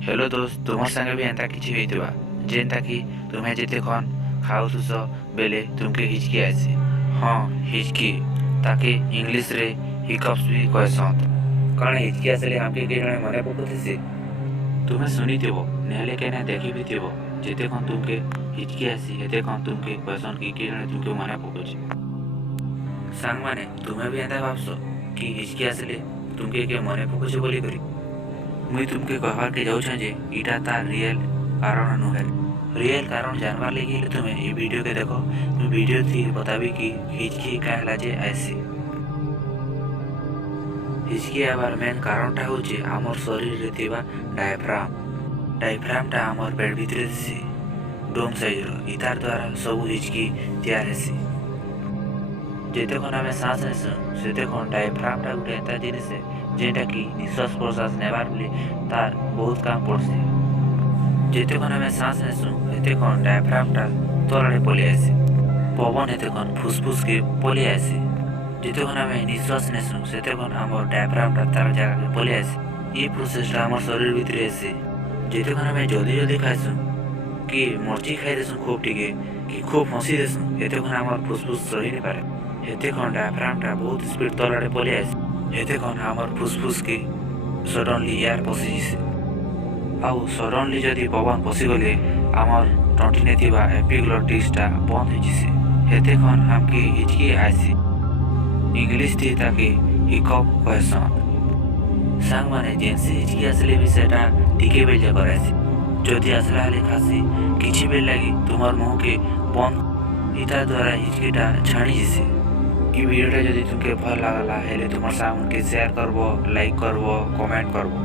Hello दोस्त, तुमर संगे भी एंता किछि होइतबा जेनता कि तुम्हें जेते खन खाउथुस बेले तुमके हिचकी आसी। हाँ, हिचकी ताके इंग्लिश रे हिकअप्स भी कहसंत। कण हिचकी आसले हमके के जणे मने पकुथिसे तुम्हें सुनिथिबो नेले केने देखि भी थिबो जेते खन तुमके हिचकी आसी हेते खन तुमके कहसन कि के जणे तुमके मने पकुछि। सांग माने तुम्हें भी एंता भाबसो कि हिचकी आसले तुमके के मने पकुछि बोली करी। मुई तुमके कहवार के जाऊँ जे इटा तार रियल कारण नुहे। रियल कारण जानवार लगी तुम्हें ये वीडियो के देखो। मैं वीडियो थी बताबी कि हिचकी कहला जे ऐसी हिचकी आबार मेन कारणटा होचे आमर शरीर रे थिबा डायफ्रामटा आमर पेट भितरे से डोम साइज रो इतार द्वारा सब हिचकी तैयार हेसी। जेते कोन आमे सांस नेसु सेते कोन डायफ्रामटा गुटे एंता जिनिस है जेटा कि निश्वास प्रश्वास नेबार बेले तार बहुत काम पड़सी। जेते कोन आमे सांस नेसु हेते कोन डायफ्रामटा तलरे पलि आसी पवन हेते कोन फुसफुस के पलि आसी। जेते कोन आमे निश्वास नेसु सेते कोन हमर डायफ्रामटा तार जगह के पलि आसी। ई प्रोसेसटा हमर शरीर भितरे आसी। जेते कोन आमे जल्दी जल्दी खाइसु कि मर्ची खाइ देसु खूब टिके कि खूब हंसी देसु हेते कोन हमर फुसफुस सही नै पारे हेते कोन डायफ्रामटा बहुत स्पीड तलरे पलि आसी। हेते कोन हमर फुसफुस के सडनली एयर पसिजिसे आउ सडनली जदि पवन पसिगले आमर टंटिने थिबा एपिग्लॉटिसटा बंद होइजिसे हेते कोन हमके हिचकी आसी। इंग्लिश थी ताके हिकअप कहसन। सांग माने जेनसे हिचकी आसले भी सेटा टिके बेल जा करासी। जदि आसला हाले खासी किछि बेल लागी तुमर मुंह के बंद इता द्वारा हिचकीटा छाणी जिसे। ई वीडियोटा जदि तुमके भल लागला हेले तुमर सामन के शेयर करबो, लाइक करबो, कमेंट करबो।